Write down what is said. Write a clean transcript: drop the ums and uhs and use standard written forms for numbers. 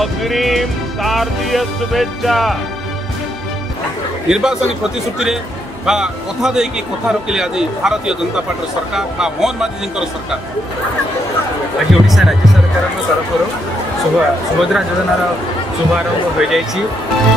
अग्रिम शारदीय शुभेच्छा। निर्वाचन प्रतिश्रुति कथा देकी कथा रखिले आज भारतीय जनता पार्टी सरकार मोहन मांझी सरकार आज ओडिशा राज्य सरकार तरफ सुभद्रा योजनार शुभारंभ हो जाए।